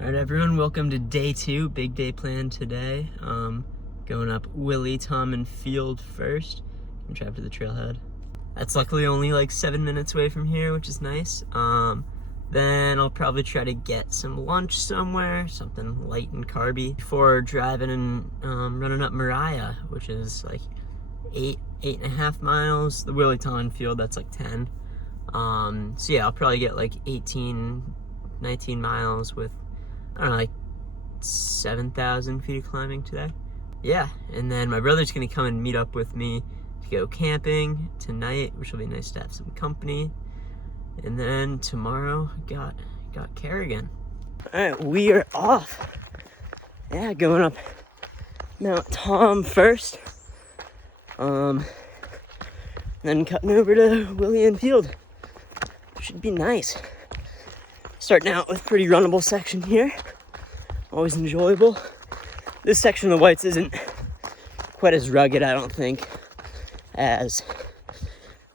All right, everyone, welcome to day 2. Big day planned today. Going up Willey, Tom, and Field first. Gonna drive to the trailhead. That's luckily only like 7 minutes away from here, which is nice. Then I'll probably try to get some lunch somewhere, something light and carby, before driving and running up Moriah, which is like 8.5 miles. The Willey, Tom, and Field, that's like 10. So yeah, I'll probably get like 18, 19 miles with, I don't know, like 7,000 feet of climbing today. Yeah, and then my brother's gonna come and meet up with me to go camping tonight, which will be nice to have some company. And then tomorrow, got Kerrigan. All right, we are off. Yeah, going up Mount Tom first. Then cutting over to Willey and Field. Should be nice. Starting out with pretty runnable section here. Always enjoyable. This section of the Whites isn't quite as rugged, I don't think, as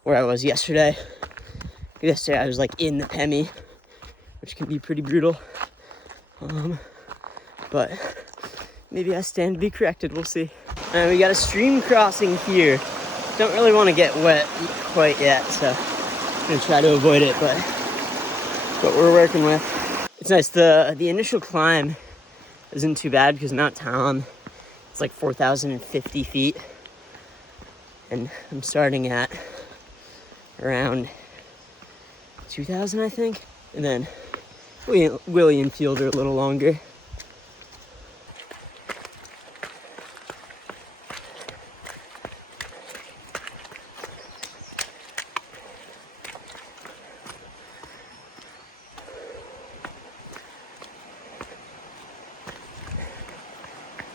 where I was yesterday. Yesterday I was like in the Pemi, which can be pretty brutal. But maybe I stand to be corrected, we'll see. And we got a stream crossing here. Don't really want to get wet quite yet, so I'm gonna try to avoid it, but what we're working with. It's nice. The initial climb isn't too bad because Mount Tom, it's like 4,050 feet, and I'm starting at around 2,000, I think, and then Willey and Field are a little longer.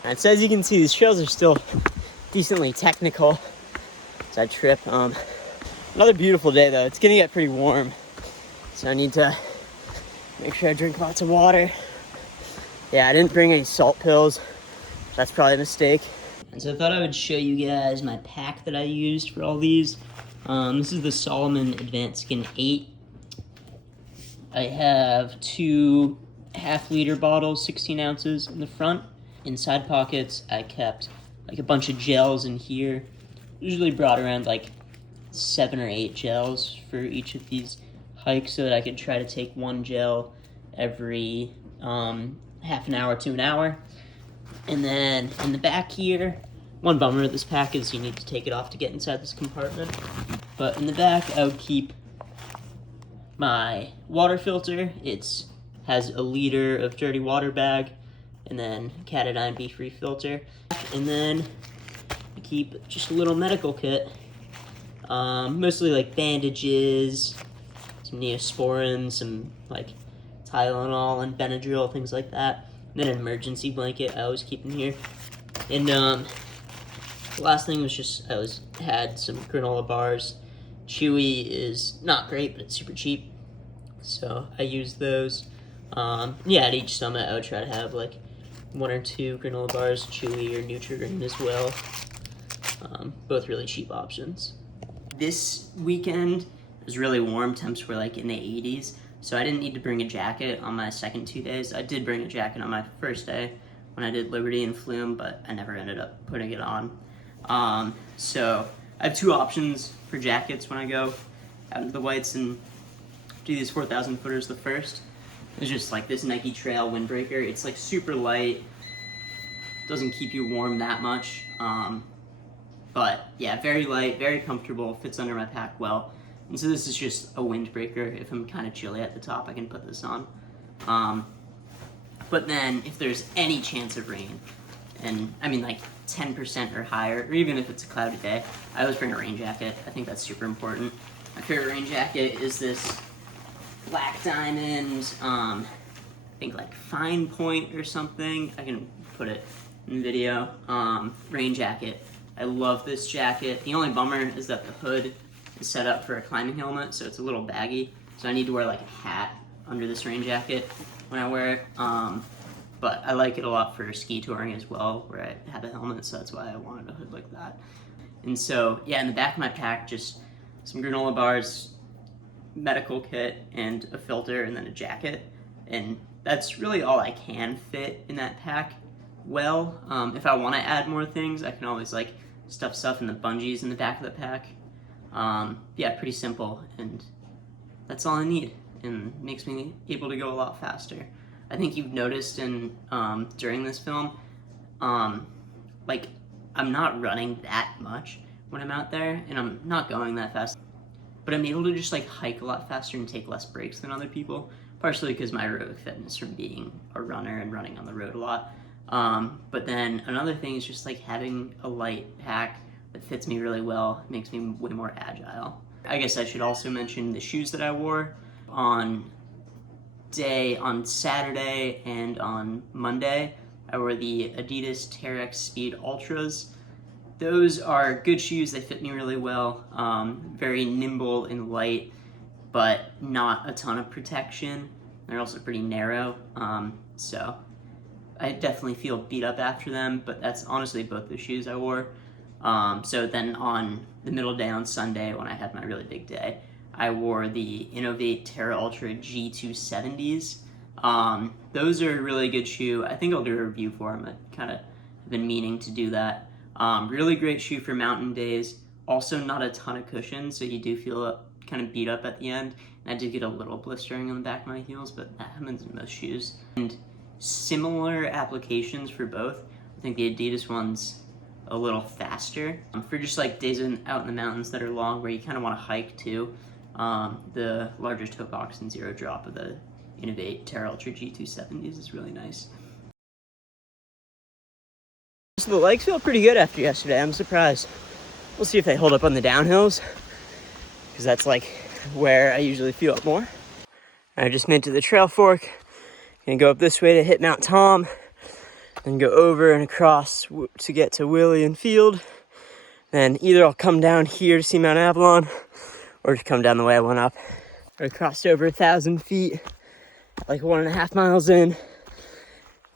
And so as you can see, these trails are still decently technical as I trip. Another beautiful day though. It's gonna get pretty warm, so I need to make sure I drink lots of water. Yeah, I didn't bring any salt pills. That's probably a mistake. And so I thought I would show you guys my pack that I used for all these. This is the Solomon Advanced Skin 8. I have 2 half-liter bottles, 16 ounces in the front. Inside pockets, I kept like a bunch of gels in here. Usually brought around like 7 or 8 gels for each of these hikes so that I could try to take 1 gel every half an hour to an hour. And then in the back here, one bummer of this pack is you need to take it off to get inside this compartment. But in the back, I would keep my water filter. It has a liter of dirty water bag, and then Catadine B-free filter. And then I keep just a little medical kit, mostly like bandages, some Neosporin, some like Tylenol and Benadryl, things like that. And then an emergency blanket I always keep in here. And the last thing was just I had some granola bars. Chewy is not great, but it's super cheap, so I use those. Yeah, at each summit I would try to have like 1 or 2 granola bars, Chewy or Nutri-Grain as well. Both really cheap options. This weekend it was really warm. Temps were like in the 80s, so I didn't need to bring a jacket on my second 2 days. I did bring a jacket on my first day when I did Liberty and Flume, but I never ended up putting it on. So I have 2 options for jackets when I go out into the Whites and do these 4,000 footers. The first is just like this Nike Trail windbreaker. It's like super light, doesn't keep you warm that much, but yeah, very light, very comfortable, fits under my pack well. And so this is just a windbreaker. If I'm kind of chilly at the top, I can put this on. But then if there's any chance of rain, and I mean like 10% or higher, or even if it's a cloudy day, I always bring a rain jacket. I think that's super important. My favorite rain jacket is this Black Diamond, I think like Fine Point or something. I can put it in the video. Rain jacket. I love this jacket. The only bummer is that the hood is set up for a climbing helmet, so it's a little baggy. So I need to wear like a hat under this rain jacket when I wear it. But I like it a lot for ski touring as well, where I have a helmet, so that's why I wanted a hood like that. And so, yeah, in the back of my pack, just some granola bars, medical kit, and a filter, and then a jacket. And that's really all I can fit in that pack well. If I want to add more things, I can always like stuff in the bungees in the back of the pack. Yeah, pretty simple, and that's all I need, and makes me able to go a lot faster. I think you've noticed in during this film, like I'm not running that much when I'm out there, and I'm not going that fast, but I'm able to just like hike a lot faster and take less breaks than other people, partially because my aerobic fitness from being a runner and running on the road a lot. But then another thing is just like having a light pack that fits me really well, makes me way more agile. I guess I should also mention the shoes that I wore on Saturday and on Monday. I wore the Adidas Terex Speed Ultras. Those are good shoes, they fit me really well, very nimble and light, but not a ton of protection. They're also pretty narrow, so I definitely feel beat up after them, but that's honestly both the shoes I wore. So then on the middle day on Sunday, when I had my really big day, I wore the Innovate Terra Ultra G270s. Those are a really good shoe. I think I'll do a review for them. I kind of have been meaning to do that. Really great shoe for mountain days. Also not a ton of cushion, so you do feel kind of beat up at the end. And I did get a little blistering on the back of my heels, but that happens in most shoes. And similar applications for both. I think the Adidas one's a little faster. For just like days out in the mountains that are long where you kind of want to hike too, the larger toe box and zero drop of the Innovate Terra Ultra G270s is really nice. So the legs feel pretty good after yesterday. I'm surprised. We'll see if they hold up on the downhills, because that's like where I usually feel it more. I just made to the trail fork. Gonna go up this way to hit Mount Tom, then go over and across to get to Willey and Field. Then either I'll come down here to see Mount Avalon, or to come down the way I went up. I crossed over 1,000 feet, like 1.5 miles in,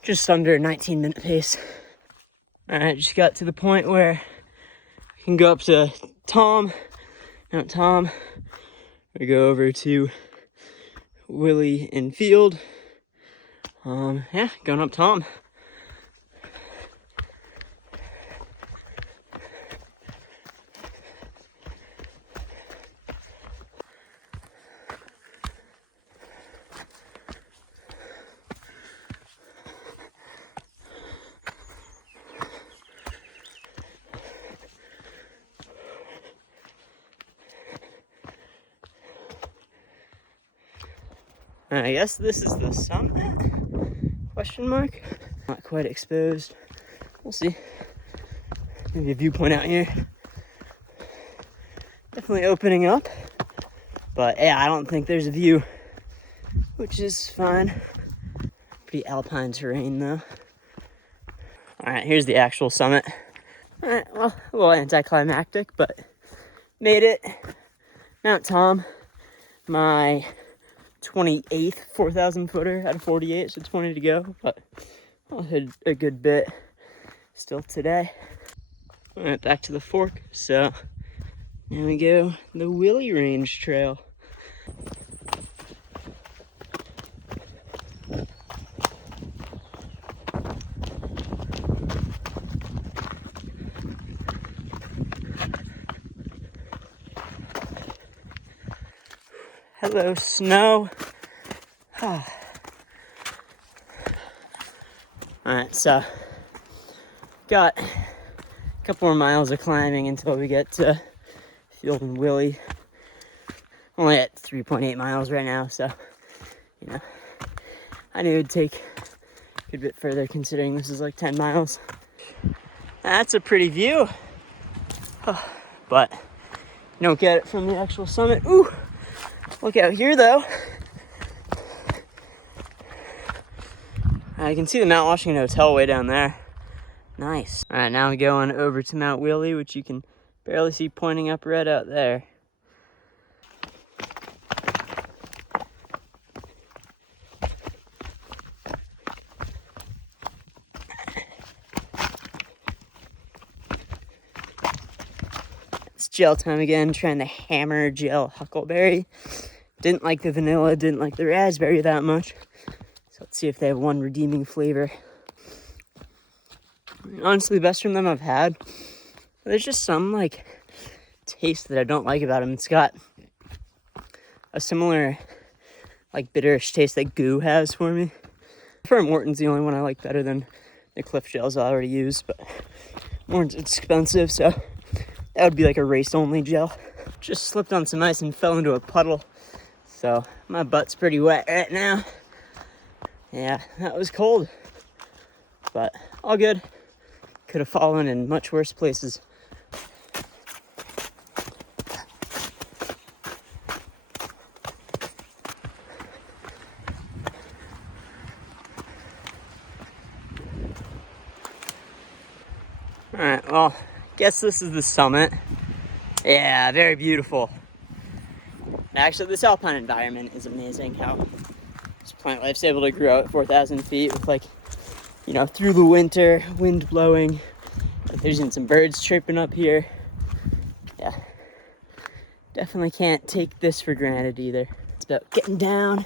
just under a 19-minute pace. I just got to the point where I can go up to Mount Tom. We go over to Willey and Field. Yeah, going up Tom. I guess this is the summit? Question mark? Not quite exposed. We'll see. Maybe a viewpoint out here. Definitely opening up. But yeah, I don't think there's a view, which is fine. Pretty alpine terrain though. Alright, here's the actual summit. Alright, well, a little anticlimactic, but made it. Mount Tom, my 28th 4,000 footer out of 48, so 20 to go, but I'll hit a good bit still today. All right, back to the fork. So now we go the Willey Range Trail. Hello, snow. Alright, so got a couple more miles of climbing until we get to Field and Willey. Only at 3.8 miles right now, so you know, I knew it'd take a good bit further considering this is like 10 miles. That's a pretty view, but you don't get it from the actual summit. Ooh! Look out here, though. I can see the Mount Washington Hotel way down there. Nice. All right, now I'm going over to Mount Willey, which you can barely see pointing up red out there. It's gel time again, trying to hammer gel huckleberry. Didn't like the vanilla, didn't like the raspberry that much. So Let's see if they have one redeeming flavor. Honestly, the best from them I've had. There's just some like taste that I don't like about them. It's got a similar like bitterish taste that Goo has for me. For Morton's the only one I like better than the Cliff gels I already use, but Morton's expensive, so that would be like a race only gel. Just slipped on some ice and fell into a puddle, so my butt's pretty wet right now. Yeah, that was cold, but all good. Could have fallen in much worse places. All right, well, guess this is the summit. Yeah, very beautiful. Actually, this alpine environment is amazing. How this plant life's able to grow at 4,000 feet with, like, you know, through the winter, wind blowing. There's even some birds chirping up here. Yeah, definitely can't take this for granted either. It's about getting down,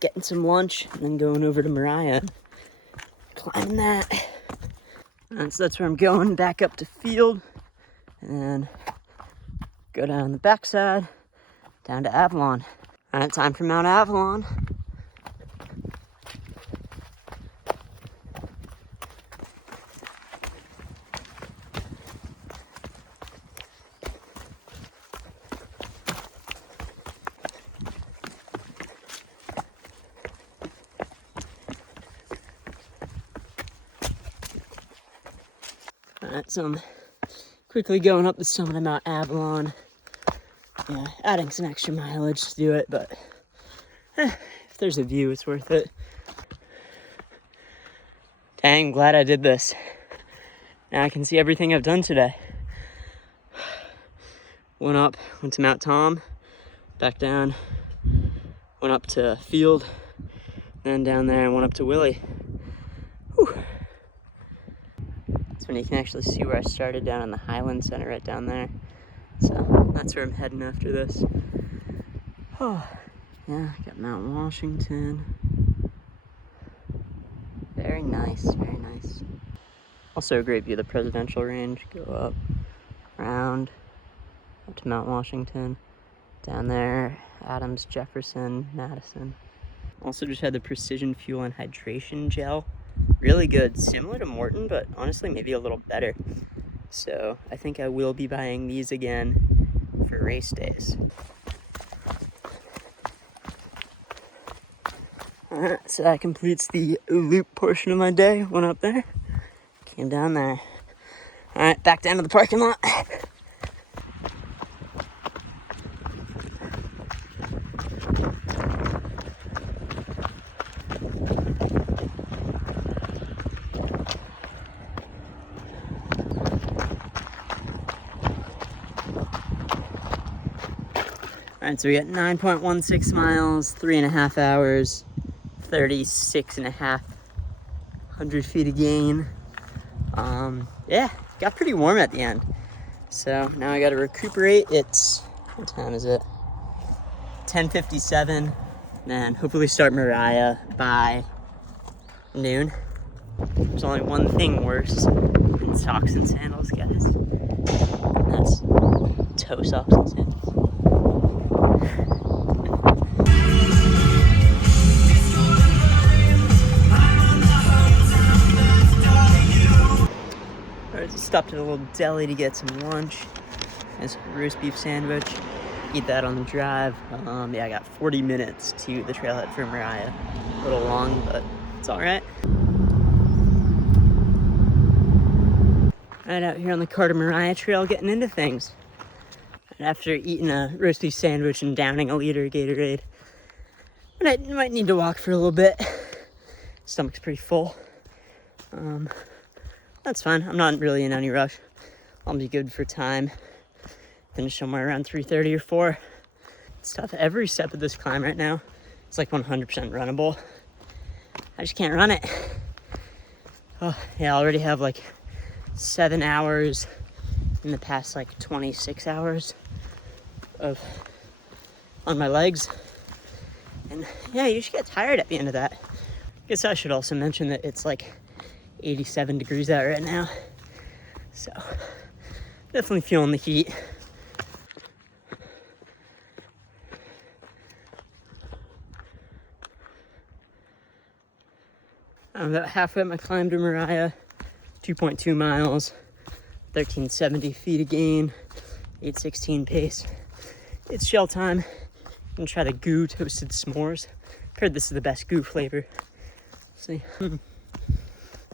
getting some lunch, and then going over to Moriah, climbing that. And so that's where I'm going, back up to field, and go down the backside, down to Avalon. All right, time for Mount Avalon. All right, so I'm quickly going up the summit of Mount Avalon. Yeah, adding some extra mileage to do it, but if there's a view, it's worth it. Dang, glad I did this. Now I can see everything I've done today. Went to Mount Tom, back down, went up to Field, then down there and went up to Willey. Whew. That's when you can actually see where I started, down in the Highland Center right down there. So that's where I'm heading after this. Oh, yeah, got Mount Washington. Very nice, very nice. Also a great view of the presidential range. Go up, around, up to Mount Washington. Down there, Adams, Jefferson, Madison. Also just had the Precision Fuel and Hydration Gel. Really good, similar to Morton, but honestly maybe a little better. So I think I will be buying these again for race days. Alright, so that completes the loop portion of my day. Went up there, came down there. Alright, back down to the parking lot. Alright, so we got 9.16 miles, 3.5 hours, 36,500 feet of gain. Yeah, got pretty warm at the end. So now I gotta recuperate. It's, what time is it? 10:57. Then hopefully start Moriah by noon. There's only one thing worse than socks and sandals, guys. And that's toe socks and sandals. Stopped at a little deli to get some lunch. Nice roast beef sandwich. Eat that on the drive. Yeah, I got 40 minutes to the trailhead for Moriah. A little long, but it's all right. Right out here on the Carter Moriah Trail, getting into things. And after eating a roast beef sandwich and downing a liter of Gatorade, I might need to walk for a little bit. Stomach's pretty full. That's fine. I'm not really in any rush. I'll be good for time. Finish somewhere around 3:30 or 4. It's tough. Every step of this climb right now is like 100% runnable. I just can't run it. Oh, yeah, I already have like 7 hours in the past like 26 hours on my legs. And yeah, you just get tired at the end of that. Guess I should also mention that it's like 87 degrees out right now. So definitely feeling the heat. I'm about halfway up my climb to Moriah, 2.2 miles, 1,370 feet of gain, 8:16 pace. It's shell time. I'm gonna try the goo toasted s'mores. I've heard this is the best goo flavor. See,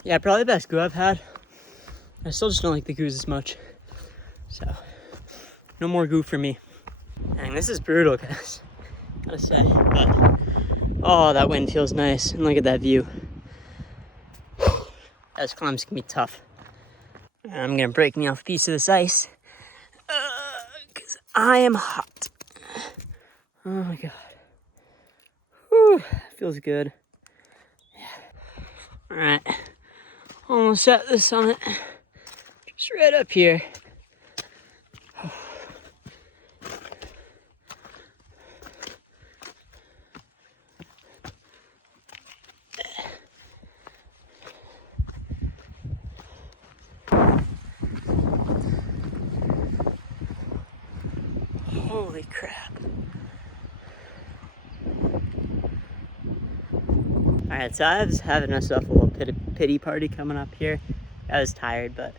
yeah, probably the best goo I've had. I still just don't like the goos as much. So, no more goo for me. Dang, this is brutal, guys. Gotta say, but oh, that wind feels nice, and look at that view. Those climbs can be tough. I'm gonna break me off a piece of this ice, cause I am hot. Oh my god. Whew, feels good. Yeah. All right, almost at the summit. Just right up here. Holy crap. Alright, so I was having myself a little pity party coming up here. I was tired, but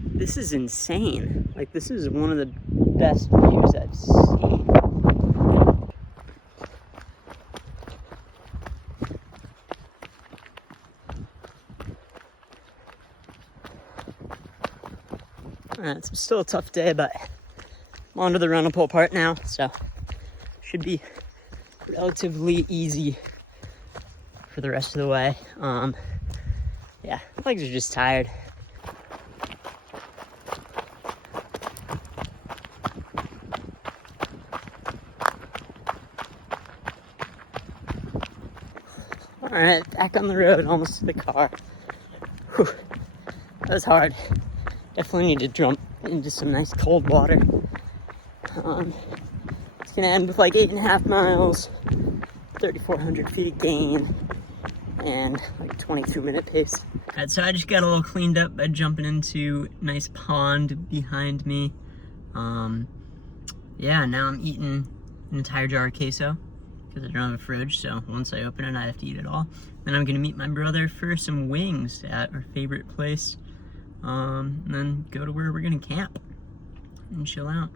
this is insane. Like, this is one of the best views I've seen. It's still a tough day, but I'm on to the runnable part now, so should be relatively easy for the rest of the way. Yeah, legs are just tired. All right, back on the road, almost to the car. Whew, that was hard. Definitely need to jump into some nice cold water. It's gonna end with like 8.5 miles, 3,400 feet gain, and like 22-minute pace. Alright, so I just got a little cleaned up by jumping into a nice pond behind me. Yeah, now I'm eating an entire jar of queso because I don't have a fridge, so once I open it, I have to eat it all. Then I'm gonna meet my brother for some wings at our favorite place, and then go to where we're gonna camp and chill out.